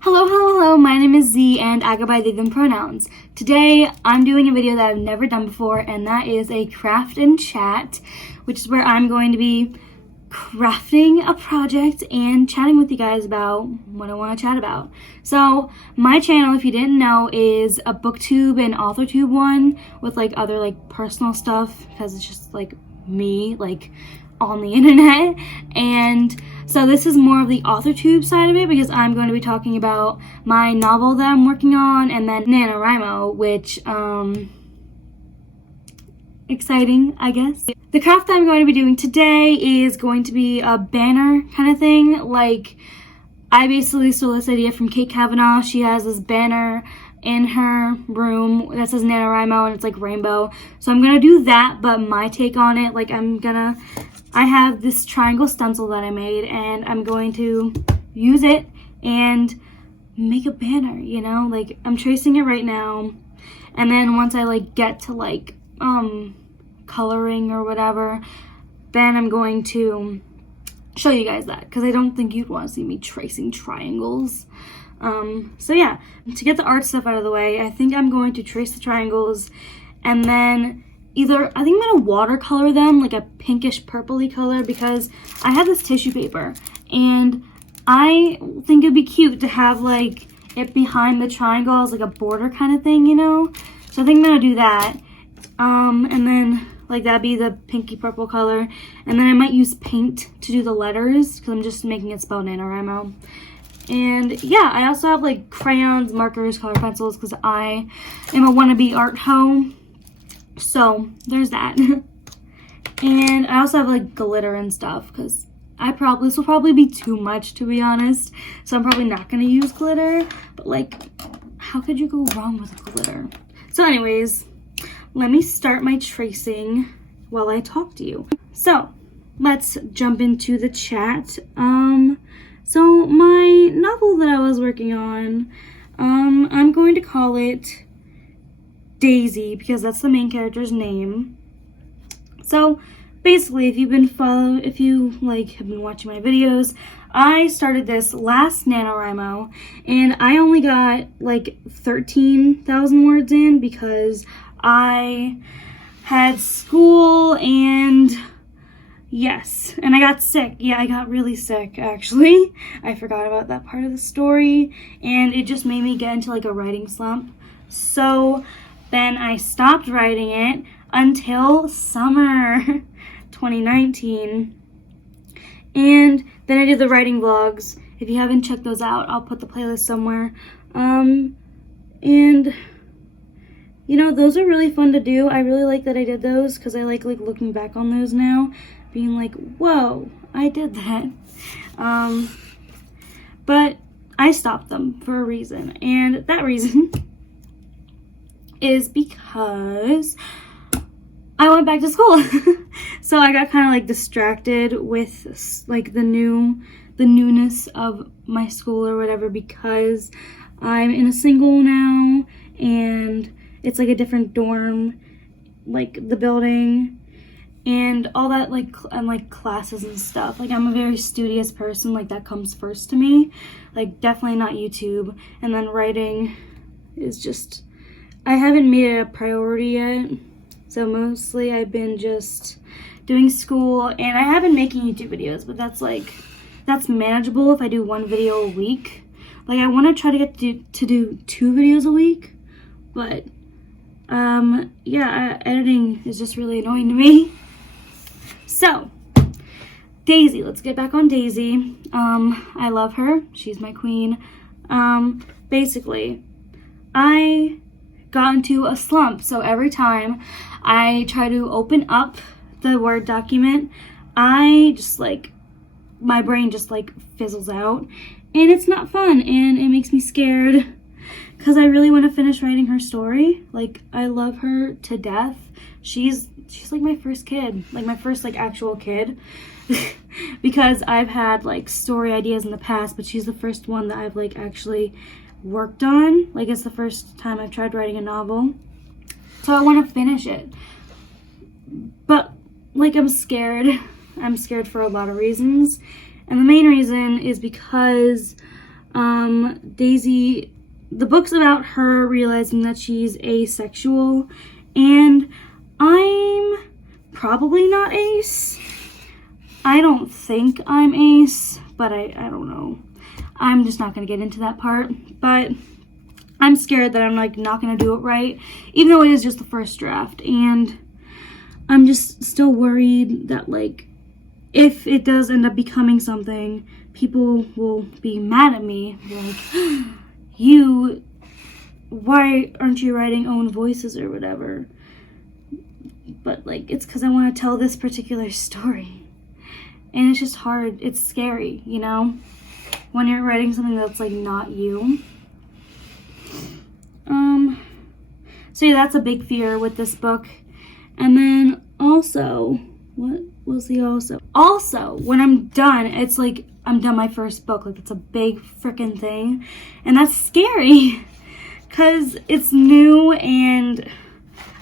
Hello, my name is Z and I go by they, them pronouns. Today, I'm doing a video that I've never done before, and that is a craft and chat, which is where I'm going to be crafting a project and chatting with you guys about what I want to chat about. So, my channel, if you didn't know, is a booktube and authortube one with like other like personal stuff, because it's just like me, like on the internet. And so this is more of the authortube side of it, because I'm going to be talking about my novel that I'm working on, and then Nanowrimo, which exciting, I guess. The craft that I'm going to be doing today is going to be a banner kind of thing. Like, I basically stole this idea from Kate Kavanaugh. She has this banner in her room that says Nanowrimo, and it's like rainbow. So I'm gonna do that, but my take on it, like I have this triangle stencil that I made, and I'm going to use it and make a banner, you know? Like, I'm tracing it right now, and then once I like get to like coloring or whatever, then I'm going to show you guys that, because I don't think you'd want to see me tracing triangles. So yeah, to get the art stuff out of the way, I think I'm going to trace the triangles, and then I think I'm gonna watercolor them like a pinkish purpley color, because I have this tissue paper and I think it'd be cute to have like it behind the triangle as like a border kind of thing, you know? So I think I'm gonna do that. And then like that'd be the pinky purple color, and then I might use paint to do the letters, because I'm just making it spell NaNoWriMo. And yeah, I also have like crayons, markers, color pencils, because I am a wannabe art hoe. So there's that. And I also have like glitter and stuff, because this will probably be too much, to be honest. So I'm probably not going to use glitter, but like, how could you go wrong with glitter? So anyways, let me start my tracing while I talk to you. So let's jump into the chat. So my novel that I was working on, I'm going to call it Daisy, because that's the main character's name. So basically, if you have been watching my videos, I started this last NaNoWriMo, and I only got like 13,000 words in, because I had school and yes, and I got sick. Yeah, I got really sick, actually. I forgot about that part of the story, and it just made me get into like a writing slump. So then I stopped writing it until summer 2019. And then I did the writing vlogs. If you haven't checked those out, I'll put the playlist somewhere. And you know, those are really fun to do. I really like that I did those, because I like looking back on those now, being like, whoa, I did that. But I stopped them for a reason, and that reason is because I went back to school. So I got kind of like distracted with like the newness of my school or whatever, because I'm in a single now, and it's like a different dorm, like the building and all that, like, and like classes and stuff. Like, I'm a very studious person, like that comes first to me, like definitely not YouTube. And then writing is just, I haven't made it a priority yet. So mostly I've been just doing school, and I have been making YouTube videos, but that's manageable if I do one video a week. Like, I want to try to get to do 2 videos a week, but yeah, editing is just really annoying to me. So Daisy, let's get back on Daisy. I love her. She's my queen. Basically, I got into a slump. So every time I try to open up the Word document, I just like, my brain just like fizzles out, and it's not fun, and it makes me scared, because I really want to finish writing her story. Like, I love her to death. She's like my first kid, like my first like actual kid. Because I've had like story ideas in the past, but she's the first one that I've like actually worked on. Like, it's the first time I've tried writing a novel. So I want to finish it. But like, I'm scared. I'm scared for a lot of reasons. And the main reason is because Daisy, the book's about her realizing that she's asexual, and I'm probably not ace. I don't think I'm ace, but I don't know. I'm just not gonna get into that part, but I'm scared that I'm like not gonna do it right, even though it is just the first draft, and I'm just still worried that like if it does end up becoming something, people will be mad at me, like, why aren't you writing own voices or whatever? But like, it's because I want to tell this particular story, and it's just hard. It's scary, you know, when you're writing something that's like not you. So yeah, that's a big fear with this book. And then also, what was the also? Also, when I'm done, it's like I'm done my first book. Like, it's a big freaking thing, and that's scary because it's new and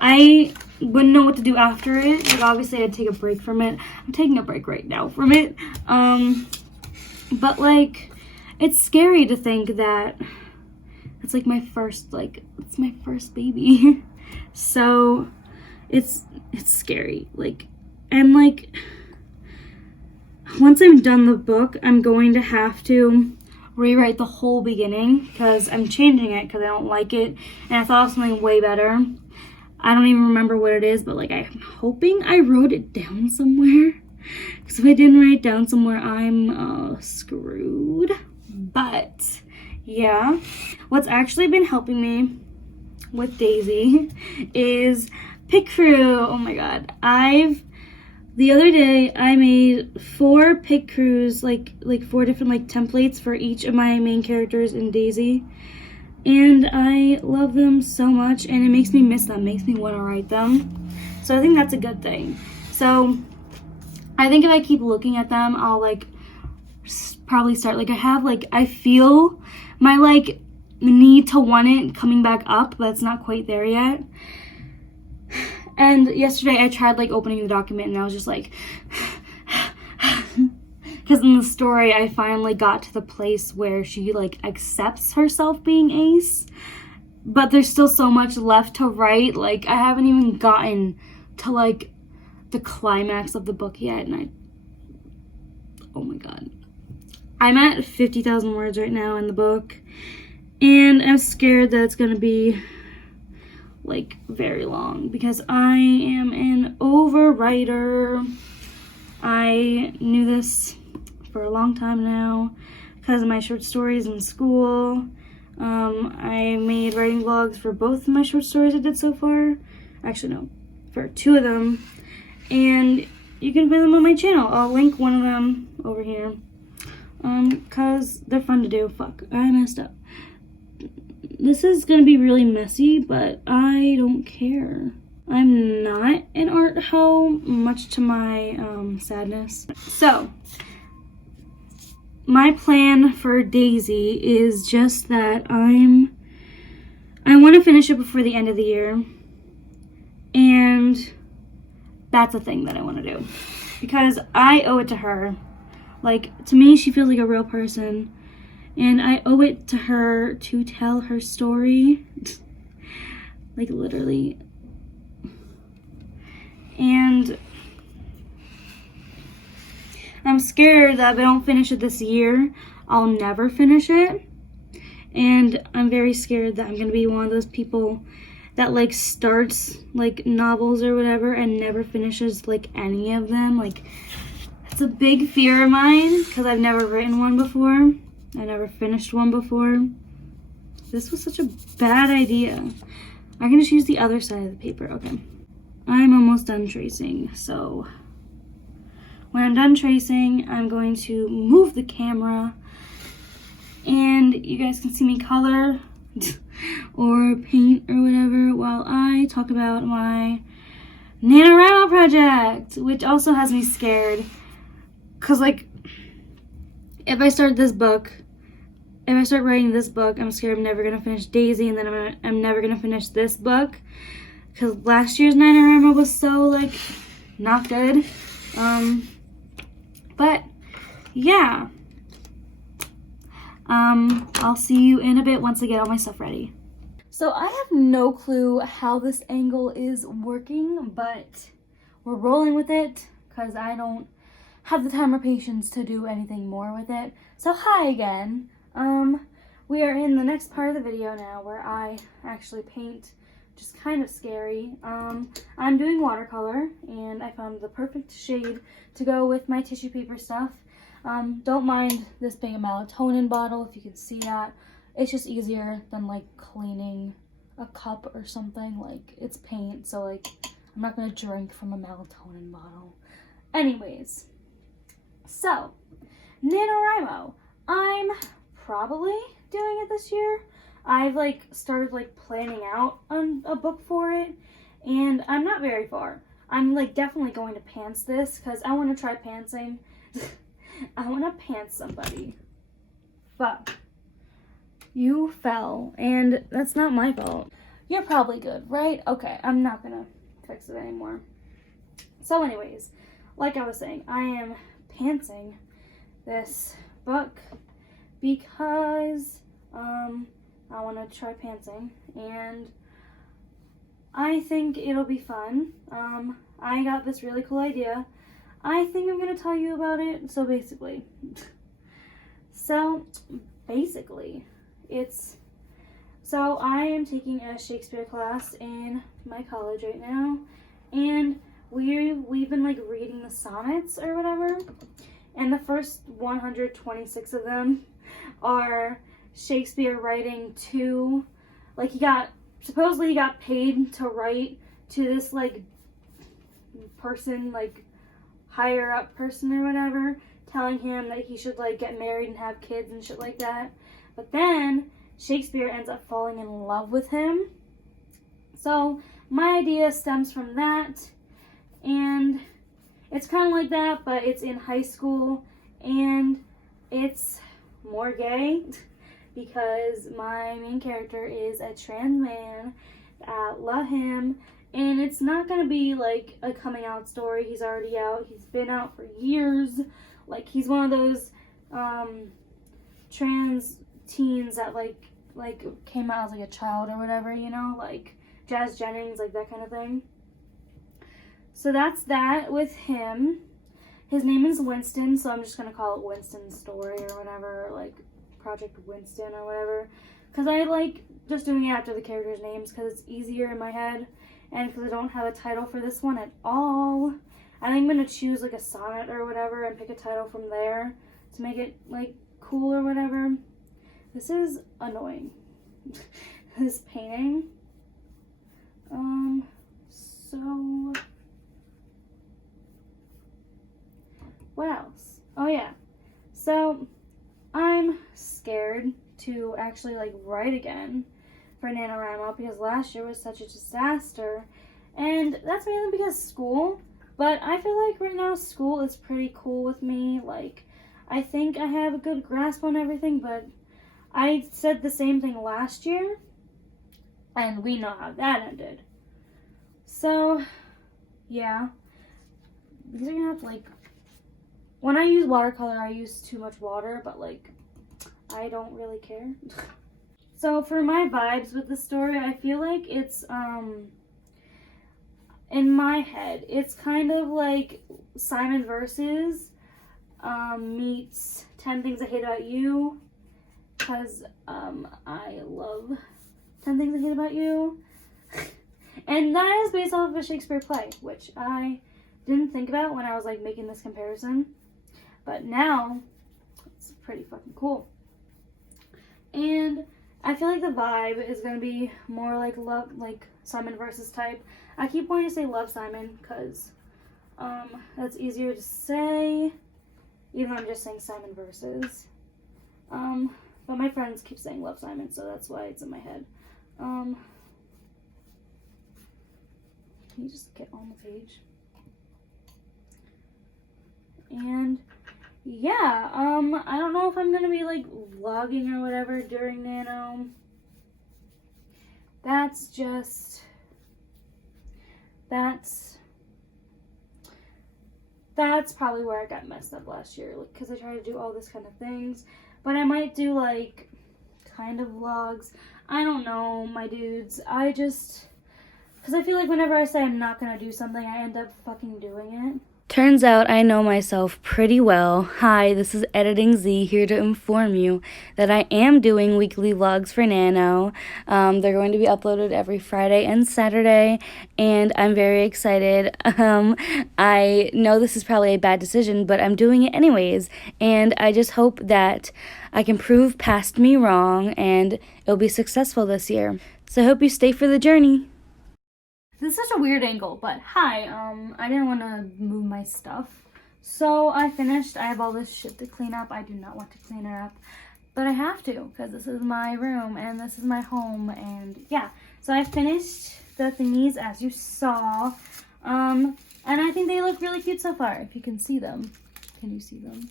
I wouldn't know what to do after it. Like, obviously I'd take a break from it. I'm taking a break right now from it. But like, it's scary to think that it's like my first, like, it's my first baby. So it's scary. Like, and like, once I'm done the book, I'm going to have to rewrite the whole beginning because I'm changing it because I don't like it, and I thought of something way better. I don't even remember what it is, but like, I'm hoping I wrote it down somewhere, because if I didn't write it down somewhere, I'm screwed. But yeah, what's actually been helping me with Daisy is Pick Crew. Oh my god, the other day I made 4 pick crews, like 4 different like templates for each of my main characters in Daisy, and I love them so much, and it makes me miss them, makes me want to write them. So I think that's a good thing. So I think if I keep looking at them, I'll like probably start, like, I feel my like need to want it coming back up, but it's not quite there yet. And yesterday I tried like opening the document, and I was just like, because in the story I finally got to the place where she like accepts herself being ace, but there's still so much left to write. Like, I haven't even gotten to like the climax of the book yet, and oh my god, I'm at 50,000 words right now in the book, and I'm scared that it's gonna be like very long because I am an overwriter. I knew this for a long time now because of my short stories in school. I made writing vlogs for both of my short stories I did so far. Actually, no, for 2 of them, and you can find them on my channel. I'll link one of them over here because they're fun to do. Fuck, I messed up. This is gonna be really messy, but I don't care. I'm not an art hoe, much to my sadness. So, my plan for Daisy is just that I want to finish it before the end of the year, and that's a thing that I want to do because I owe it to her. Like, to me, she feels like a real person, and I owe it to her to tell her story. Like, literally. And I'm scared that if I don't finish it this year, I'll never finish it. And I'm very scared that I'm going to be one of those people that like starts like novels or whatever and never finishes like any of them. Like, it's a big fear of mine because I've never written one before. I never finished one before. This was such a bad idea. I can just use the other side of the paper. Okay. I'm almost done tracing, so when I'm done tracing, I'm going to move the camera and you guys can see me color or paint or whatever while I talk about my Nanowrimo project, which also has me scared because, like, if I start writing this book, I'm scared I'm never gonna finish Daisy, and then I'm never gonna finish this book because last year's Nanowrimo was so like not good. But yeah, I'll see you in a bit once I get all my stuff ready. So I have no clue how this angle is working, but we're rolling with it because I don't have the time or patience to do anything more with it. So hi again. We are in the next part of the video now where I actually paint, which is kind of scary. I'm doing watercolor and I found the perfect shade to go with my tissue paper stuff. Don't mind this being a melatonin bottle, if you can see that. It's just easier than like cleaning a cup or something. Like, it's paint, so like I'm not gonna drink from a melatonin bottle. Anyways, so Nanowrimo, I'm probably doing it this year. I've like started like planning out a book for it, and I'm not very far. I'm like definitely going to pants this because I want to try pantsing. I want to pants somebody. Fuck. You fell, and that's not my fault. You're probably good, right? Okay, I'm not gonna fix it anymore. So anyways, like I was saying, I am pantsing this book because I want to try pantsing, and I think it'll be fun. I got this really cool idea. I think I'm going to tell you about it. So basically, so I am taking a Shakespeare class in my college right now, and we've been like reading the sonnets or whatever, and the first 126 of them are Shakespeare writing to, like, supposedly he got paid to write to this like person, like higher up person or whatever, telling him that he should like get married and have kids and shit like that. But then Shakespeare ends up falling in love with him. So my idea stems from that, and it's kind of like that, but it's in high school, and it's more gay because my main character is a trans man. I love him, and it's not gonna be like a coming out story. He's already out. He's been out for years. Like, he's one of those trans teens that like came out as like a child or whatever, you know, like Jazz Jennings, like that kind of thing. So that's that with him. His name is Winston, so I'm just gonna call it Winston's Story or whatever, or like Project Winston or whatever, because I like just doing it after the characters' names because it's easier in my head, and because I don't have a title for this one at all. I think I'm gonna choose like a sonnet or whatever and pick a title from there to make it like cool or whatever. This is annoying. This painting. So what else? Oh yeah. So I'm scared to actually like write again for Nanowrimo because last year was such a disaster, and that's mainly because school. But I feel like right now school is pretty cool with me. Like, I think I have a good grasp on everything, but I said the same thing last year, and we know how that ended. So yeah, these are gonna have to like, when I use watercolor I use too much water, but like I don't really care. So for my vibes with the story, I feel like it's in my head it's kind of like Simon Versus meets 10 Things I Hate About You, because I love 10 Things I Hate About You. And that is based off of a Shakespeare play, which I didn't think about when I was like making this comparison, but now it's pretty fucking cool. And I feel like the vibe is gonna be more like love, like Simon Versus type. I keep wanting to say Love Simon because that's easier to say, even though I'm just saying Simon Versus. But my friends keep saying Love Simon, so that's why it's in my head. Can you just get on the page? And yeah, I don't know if I'm gonna be like vlogging or whatever during Nano. That's probably where I got messed up last year, like, because I tried to do all this kind of things. but I might do like kind of vlogs. I don't know, my dudes. Because I feel like whenever I say I'm not gonna do something, I end up fucking doing it. Turns out I know myself pretty well. Hi, this is Editing Z here to inform you that I am doing weekly vlogs for Nano. They're going to be uploaded every Friday and Saturday, and I'm very excited. I know this is probably a bad decision, but I'm doing it anyways, and I just hope that I can prove past me wrong and it'll be successful this year. So I hope you stay for the journey. This is such a weird angle, but hi, I didn't want to move my stuff. So I finished. I have all this shit to clean up. I do not want to clean it up, but I have to because this is my room and this is my home, and yeah. So I finished the thingies as you saw, and I think they look really cute so far, if you can see them. Can you see them?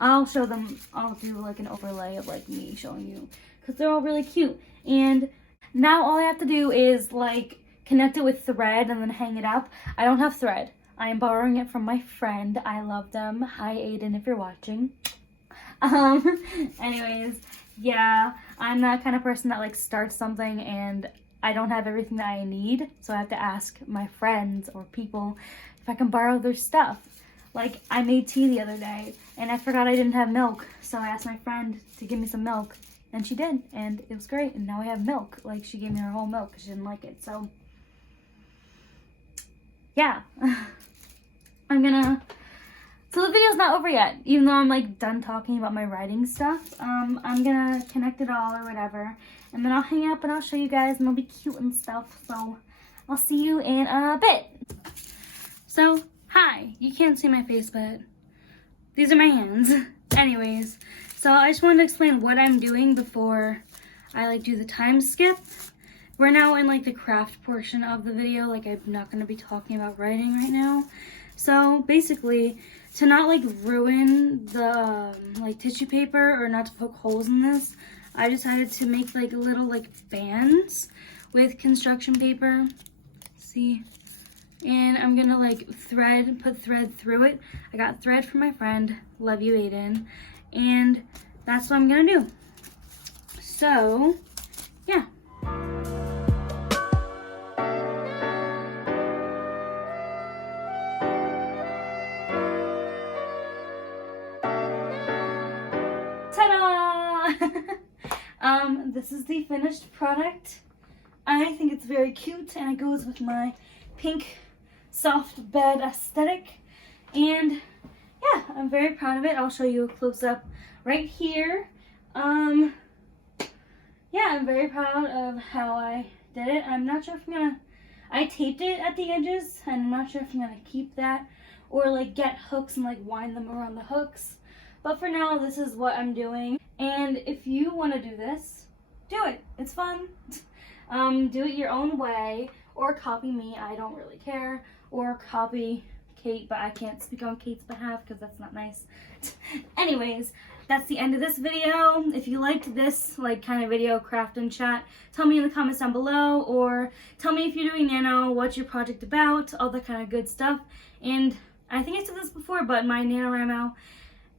I'll show them. I'll do like an overlay of like me showing you because they're all really cute. And now all I have to do is like connect it with thread and then hang it up. I don't have thread. I am borrowing it from my friend. I love them. Hi Aiden, if you're watching. Anyways, yeah, I'm that kind of person that like starts something and I don't have everything that I need, so I have to ask my friends or people if I can borrow their stuff. Like, I made tea the other day and I forgot I didn't have milk, so I asked my friend to give me some milk, and she did, and it was great, and now I have milk. Like, she gave me her whole milk because she didn't like it, so yeah. So the video's not over yet, even though I'm like done talking about my writing stuff. I'm gonna connect it all or whatever, and then I'll hang up and I'll show you guys, and it'll be cute and stuff. So I'll see you in a bit. So hi, you can't see my face, but these are my hands. Anyways, so I just wanted to explain what I'm doing before I like do the time skip. We're now in like the craft portion of the video. Like, I'm not going to be talking about writing right now. So basically, to not like ruin the like tissue paper or not to poke holes in this, I decided to make like little like bands with construction paper. See? And I'm gonna like put thread through it. I got thread from my friend, love you Aiden, and that's what I'm gonna do. So yeah. This is the finished product. I think it's very cute and it goes with my pink soft bed aesthetic, and yeah, I'm very proud of it. I'll show you a close-up right here. Yeah, I'm very proud of how I did it. I'm not sure if I taped it at the edges, and I'm not sure if I'm gonna keep that or like get hooks and like wind them around the hooks. But for now, this is what I'm doing. And if you want to do this, do it. It's fun. Do it your own way, or copy me. I don't really care. Or copy Kate, but I can't speak on Kate's behalf because that's not nice. Anyways, that's the end of this video. If you liked this like kind of video, craft and chat, tell me in the comments down below, or tell me if you're doing Nano, what's your project about, all that kind of good stuff. And I think I said this before, but my Nanowrimo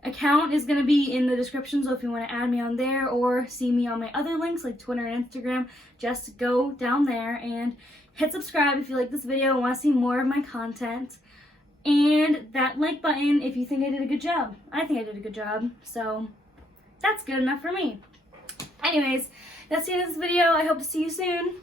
account is going to be in the description, so if you want to add me on there or see me on my other links like Twitter and Instagram, just go down there and hit subscribe if you like this video and want to see more of my content, and that like button if you think I did a good job. I think I did a good job, so that's good enough for me. Anyways, that's the end of this video. I hope to see you soon.